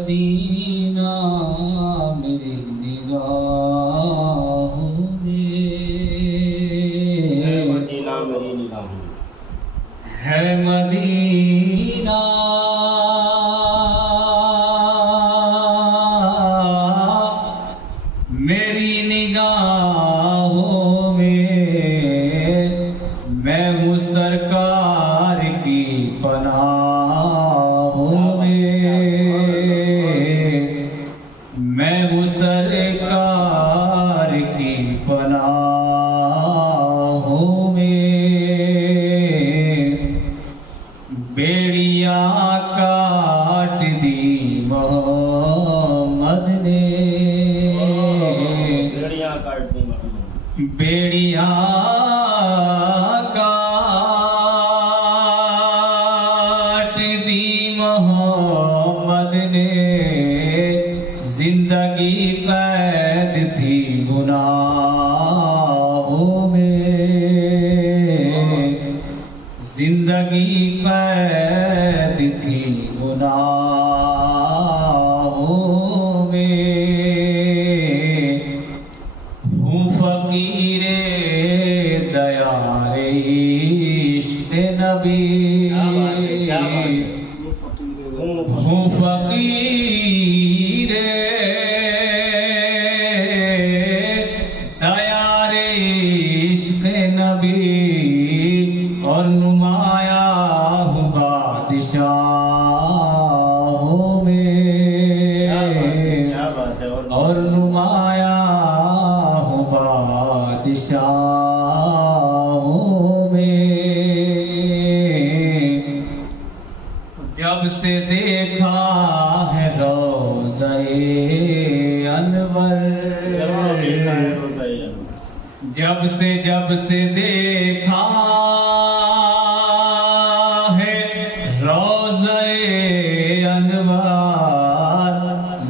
Medina मेरी निगाहों में, है मदीना मेरी निगाहों में, है मदीना मेरी निगाहों में। मैं हूँ सरकार की पनाहों में, मैं हूँ सरकार की पनाहों में। बेड़िया काट दी मोहम्मद ने, बेड़ियां काट दी मोहम्मद, बेड़िया काट दी मोहम्मद ने। जिंदगी कैद थी गुनाहों में, जिंदगी कैद थी गुनाहों में। हूँ फकीरे दयारे इश्क़ नबी, हूँ फकीरे दयारे इश्क़ नबी। और नुमाया हूँ बादशाहों में, और नुमाया हूँ बादशाहों में। जब से देखा है रोज़े अनवर, जब से देखा है रोज़े अनवर।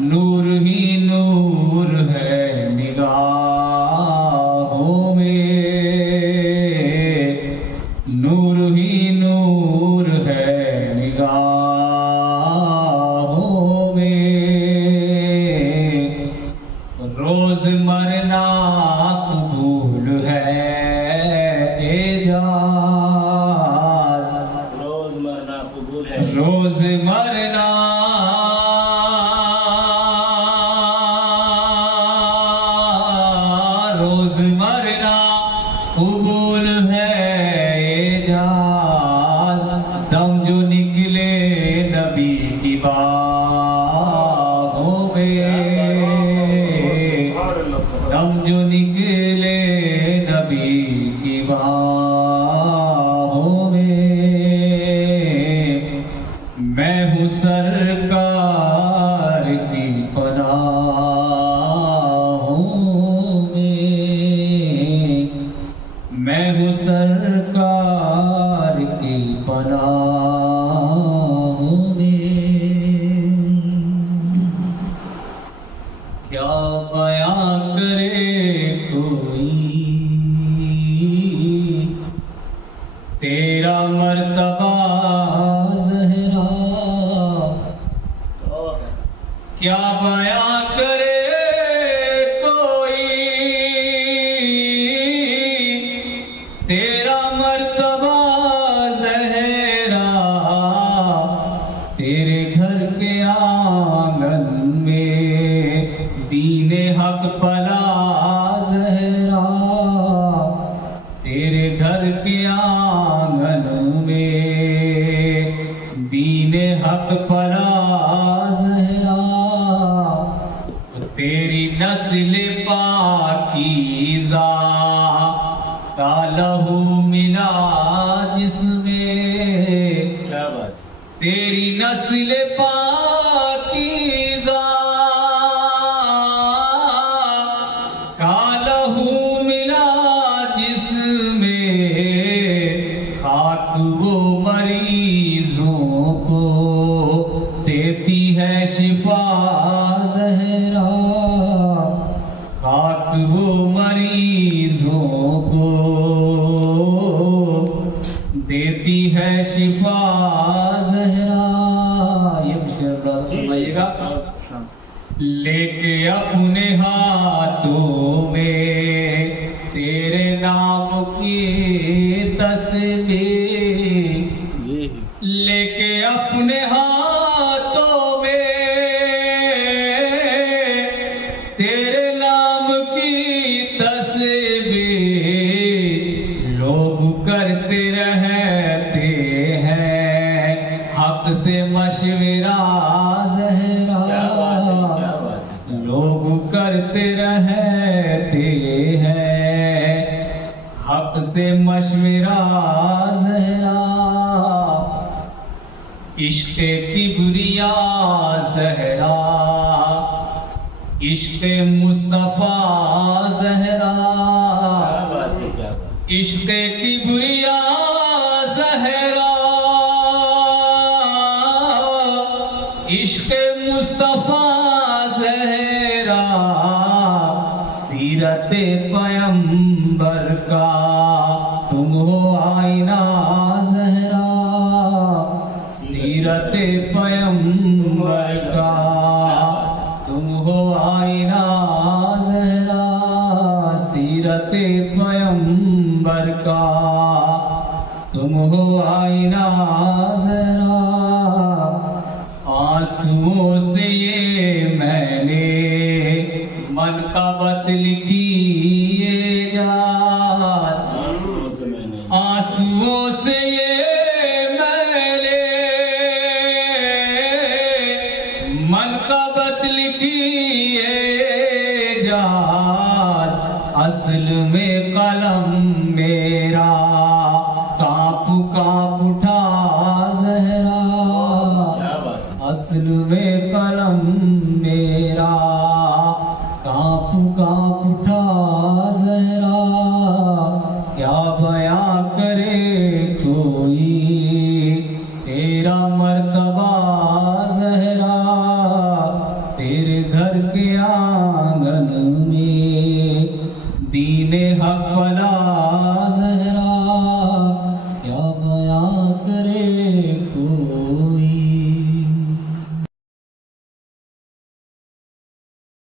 नूर ही नूर है निगाहों में, नूर ही नूर है निगाहों में। रोज मरना कबूल है एजाज, रोज मरना कबूल है, रोज मरना रोज मरना कबूल है एजाज। दम जो निकले नबी की बाहों में, दम जो निकले नबी की बाहों में। मैं हूँ सरकार की पनाहों में, मैं हूँ सरकार की पनाहों में। क्या बयां करे कोई तेरा मर्तबा ज़हरा, क्या बयां करे कोई तेरा मर्तबा ज़हरा। तेरे घर के आंगन में दीने हक पला ज़हरा, तेरे घर के आंगन में दीने हक पला ज़हरा। तेरी नस्ल पाकीज़ा का लहू मिला जिसमें, क्या बात, तेरी नस्ल पाकीज़ा का लहू मिला जिसमें। खाक वो मरीजों को देती है शिफा ज़हरा, खाक वो मरीजों को देती है शिफा ज़हरा। थोड़ा सा जी, फरमाइएगा। अच्छा। लेके अपने हाथों में तेरे नाम की तस्बीर, जी लेके अपने हाथों में तेरे नाम की तस्बीर, लोग करते रहते हैं हक से मशवरा ज़हरा, क्या बात है, क्या बात है। लोग करते रहते हैं हक से मशवरा ज़हरा, इश्क़े किबरिया ज़हरा, इश्क़े मुस्तफ़ा ज़हरा, क्या बात है, क्या बात है। इश्क़े किबरिया ज़हरा, इश्क़े मुस्तफ़ा ज़हरा, सीरत पैगंबर का तुम हो आईना ज़हरा, सीरत पैगंबर का तुम हो आईना ज़हरा, सीरत पैगंबर का तुम हो आईना ज़हरा, आंसुओं से ये मैंने मन का बत लिखी ये जात, आंसुओं से मैंने आंसुओं से ये मैंने मन का बत लिखी ये जात, असल में कलम मेरा कांप कांप उठा ज़हरा, क्या बात है। असल में कलम मेरा कांप कांप उठा ज़हरा, क्या बयां